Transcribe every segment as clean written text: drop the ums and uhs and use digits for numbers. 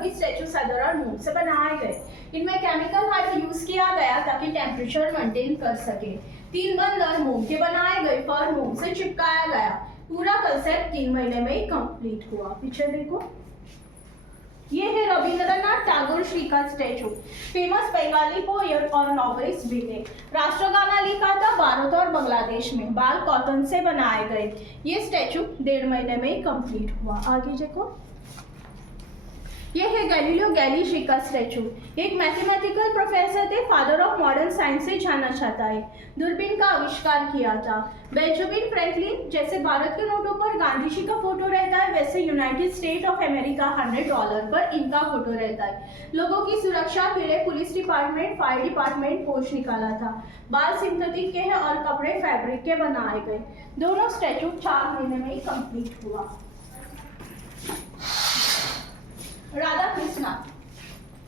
सभी स्टैचू साधारण मोम से बनाए गए। इनमें केमिकल हार्ड यूज किया गया ताकि टेम्परेचर मेंटेन कर सके। 3 बंदर मोम के बनाए गए पर मोम से चिपकाया गया। पूरा कंसेप्ट 3 महीने में ही कंप्लीट हुआ। पीछे देखो, ये है रविंद्रनाथ टैगोर जी का स्टैचू। फेमस बंगाली पोएट और नॉवेलिस्ट भी थे। राष्ट्रगान लिखा था भारत और बांग्लादेश में। बाल कॉटन से बनाए गए। ये स्टैचू 1.5 महीने में ही कंप्लीट हुआ। आगे देखो, ये है गैलीलियो गैलीली का स्टैचू। एक मैथमेटिकल प्रोफेसर थे, फादर ऑफ मॉडर्न साइंस से जाना जाता है। दूरबीन का आविष्कार किया था। बेंजामिन फ्रैंकलिन, जैसे भारत के नोटों पर गांधी जी का फोटो रहता है, वैसे यूनाइटेड स्टेट ऑफ अमेरिका $100 पर इनका फोटो रहता है। लोगों की सुरक्षा के लिए police department, fire department post निकाला था। बाल सिंथेटिक के हैं और कपड़े फैब्रिक के बनाए गए। दोनों स्टैचू 4 महीने में ही कंप्लीट हुआ। राधा कृष्णा,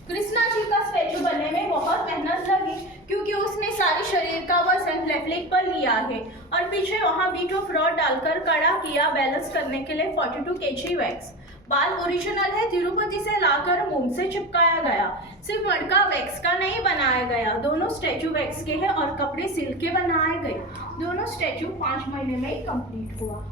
कृष्णा जी का स्टैचू बनने में बहुत मेहनत लगी क्योंकि उसने सारे शरीर का वजन लेफ्ट लेग पर लिया है और पीछे वहां बीट ऑफ रॉड डालकर कड़ा किया बैलेंस करने के लिए 42 kg वैक्स। बाल ओरिजिनल है, तिरुपति से लाकर मोम से चिपकाया गया। सिर्फ मटका वैक्स का नहीं बनाया गया। दोनों स्टैचू वैक्स के हैं और कपड़े सिल्क के बनाए गए। दोनों स्टैचू 5 महीने में ही कंप्लीट हुआ।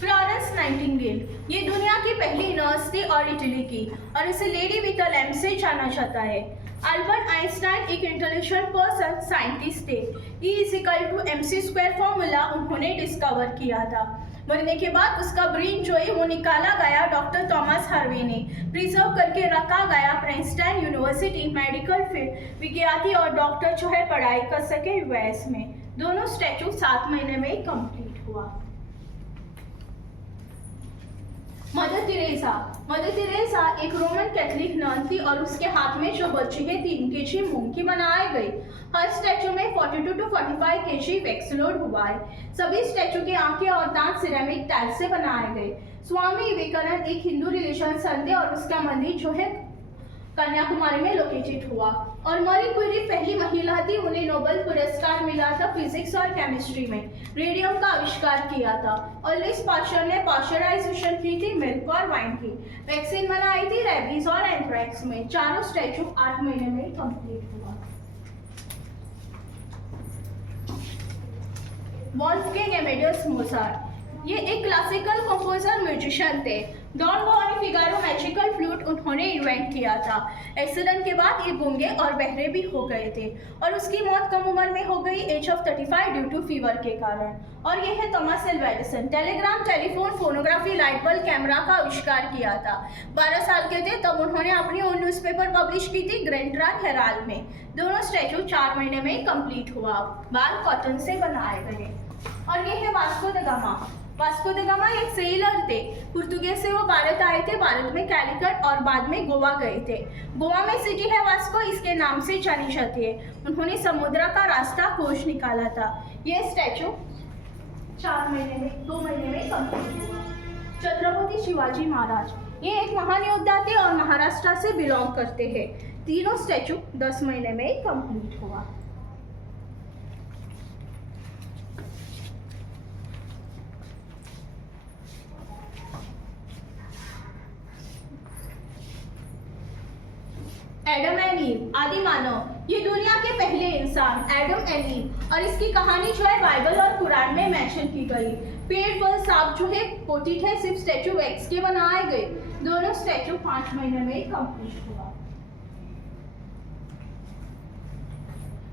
फ्लोरेंस नाइटिंगेल, ये दुनिया की पहली नर्स थी और इटली की, और इसे लेडी विद अ लैम्प से जाना जाता है। अल्बर्ट आइंस्टाइन एक इंटेलिजेंट पर्सन साइंटिस्ट थे। E=mc² फॉर्मूला उन्होंने डिस्कवर किया था। मरने के बाद उसका ब्रेन जो है वो निकाला गया। डॉक्टर थॉमस हार्वे ने प्रिजर्व करके रखा गया। प्रिंसटन यूनिवर्सिटी मेडिकल फील्ड विज्ञानी और डॉक्टर जो है पढ़ाई कर सके यूएस में। दोनों स्टैचू 7 महीने में ही कंप्लीट हुआ। मदर तेरेसा एक रोमन कैथोलिक नन थी और उसके हाथ में जो बच्चे हैं 3 kg मोम की बनाए गए। हर स्टैचू में 42 to 45 kg वैक्स लोड हुआ है। सभी स्टैचू के आंखें और दांत सिरेमिक टाइल से बनाए गए। स्वामी विवेकानंद एक हिंदू रिलीजन सन थे और उसका मंदिर जो है कन्याकुमारी में लोकेटेड हुआ। और मैरी क्यूरी पहली महिला थी, उन्हें नोबेल पुरस्कार मिला था फिजिक्स और केमिस्ट्री में। रेडियम का आविष्कार किया था। और लिस पाश्चर ने पाश्चराइजेशन की थी मिल्क और वाइन की। वैक्सीन बनाई थी रेबीज और एंथ्रैक्स में। चारों स्टैचू 8 महीने में कंप्लीट हुआ। वॉल्फगैंग एमेडियस मोजार्ट, ये एक क्लासिकल कंपोजर म्यूजिशियन थे। डॉन बॉनी फिगारो मैजिकल फ्लूट उन्होंने इन्वेंट किया था। एक्सीडेंट के बाद ये गूंगे और बहरे भी हो गए थे और उसकी मौत कम उम्र में हो गई, age of 35 due to fever के कारण। और ये है Thomas Alva Edison, telegraph, telephone, phonography, light bulb, camera का आविष्कार किया था। 12 साल के थे तब उन्होंने अपनी ओन न्यूज़पेपर पब्लिश की थी, ग्रेंट्रान हेराल्ड में। दोनों स्टैचू 4 महीने में कंप्लीट हुआ। बाल कॉटन से बनाए गए। और ये है Vasco the gamma. Vasco the gamma एक सेलर थे। पुर्तगाल से वो भारत आए थे। भारत में कैलिकट और बाद में गोवा गए थे। गोवा में सिटी है वास्को, इसके नाम से जानी जाती है। उन्होंने समुद्र का रास्ता खोज निकाला था। ये स्टैचू 2 महीने में कंप्लीट हुआ। छत्रपति शिवाजी महाराज, ये एक महान योद्धा थे और महाराष्ट्र से बिलोंग करते हैं। तीनों स्टैचू 10 महीने में कंप्लीट हुआ। एडम एंड ईव, आदि मानव, ये दुनिया के पहले इंसान एडम एंड ईव, और इसकी कहानी जो है बाइबल और कुरान में मेंशन की गई। पेड़ पर सांप जो है पोटिट है, सिर्फ स्टैचू वैक्स के बनाए गए। दोनों स्टैचू 5 महीने में कंप्लीट हुआ।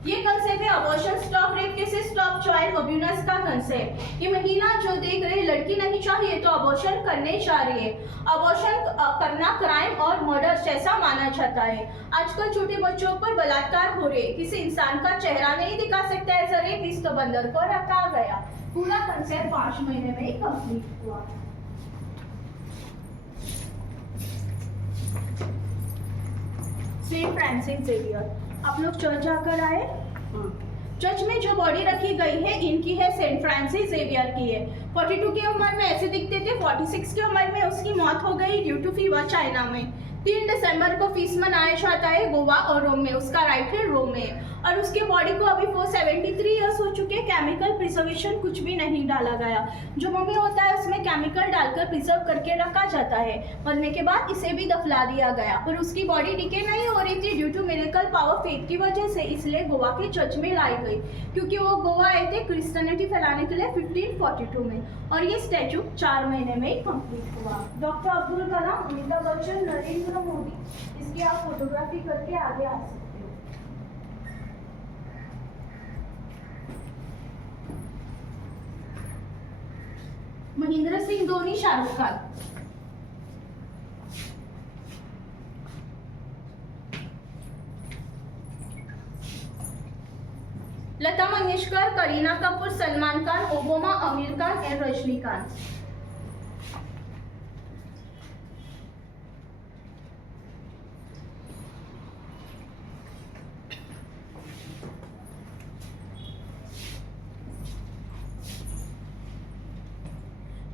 ये कंसेप्ट है abortion stop, rape cases stop, child abuse का कंसेप्ट। ये महिला जो देख रही लड़की नहीं चाहिए तो अबॉर्शन करने जा रही है। अबॉर्शन करना क्राइम और मर्डर जैसा माना जाता है। आजकल छोटे बच्चों पर बलात्कार हो रहे, किसी इंसान का चेहरा नहीं दिखा सकता है, ऐसा रेप इस तो बंदर को रखा गया। पूरा कंसेप्ट 5 महीने में कंप्लीट हुआ। सेंट फ्रांसिस जेवियर, आप लोग चर्च जाकर आए? चर्च में जो बॉडी रखी गई है इनकी है, सेंट फ्रांसिस जेवियर की है। 42 की उम्र में ऐसे दिखते थे, 46 की उम्र में उसकी मौत हो गई ड्यू टू फीवर चाइना में। 3 दिसंबर को फीस्ट मनाया जाता है गोवा और रोम में, उसका राइट है रोम में। और उसके बॉडी को अभी 473 ईयर्स हो चुके हैं, केमिकल प्रिजर्वेशन कुछ भी नहीं डाला गया। जो मम्मी होता है उसमें केमिकल डालकर प्रिजर्व करके रखा जाता है, मरने के बाद इसे भी दफला दिया गया। पर उसकी बॉडी डिके नहीं हो रही थी due to miracle power faith की वजह से, इसलिए गोवा के चर्च में लाई गई, क्योंकि वो गोवा आए थे क्रिश्चियनिटी फैलाने के लिए 1542 में। और ये स्टैचू 4 महीने में ही कंप्लीट हुआ। डॉक्टर अब्दुल कलाम, अमिताभ बच्चन, नरेंद्र मोदी, इसकी आप फोटोग्राफी करके आगे आ सकते हो। महेंद्र सिंह धोनी, शाहरुख खान। लता मंगेशकर, करीना कपूर, सलमान खान, ओबामा, आमिर खान और रजनीकांत।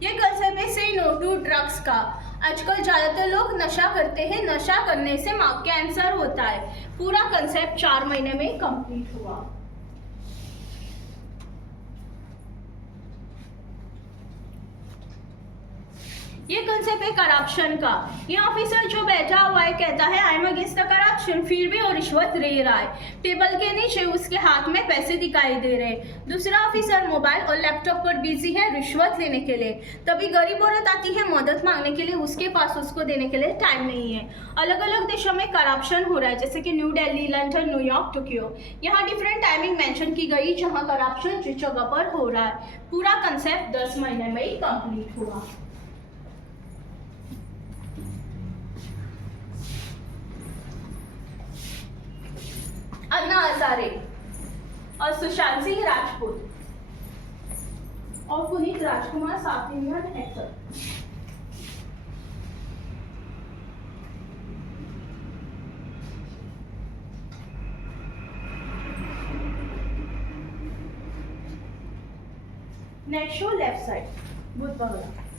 ये कंसेप्ट है से नो टू ड्रग्स का। आजकल ज़्यादातर लोग नशा करते हैं, नशा करने से कैंसर होता है। पूरा कंसेप्ट 4 महीने में कंप्लीट हुआ। ये कंसेप्ट है करप्शन का। ये ऑफिसर जो बैठा हुआ है कहता है I am against the corruption, फिर भी वो रिश्वत ले रहा है। टेबल के नीचे उसके हाथ में पैसे दिखाई दे रहे हैं। दूसरा ऑफिसर मोबाइल और लैपटॉप पर बिजी है रिश्वत लेने के लिए। तभी गरीब औरत आती है मदद मांगने के लिए, उसके पास उसको देने के लिए टाइम नहीं है। अलग अलग देशों में करप्शन हो रहा है, जैसे कि new Delhi, London, New York, Tokyo. यहाँ डिफरेंट टाइमिंग मेंशन की गई जहाँ करप्शन जिस जगह पर हो रहा है। पूरा कंसेप्ट 10 महीने में ही कंप्लीट हुआ। अन्ना हजारे और सुशांत सिंह राजपूत और Puneet Rajkumar, South Indian actor. Next show left side, Buddha भगवान।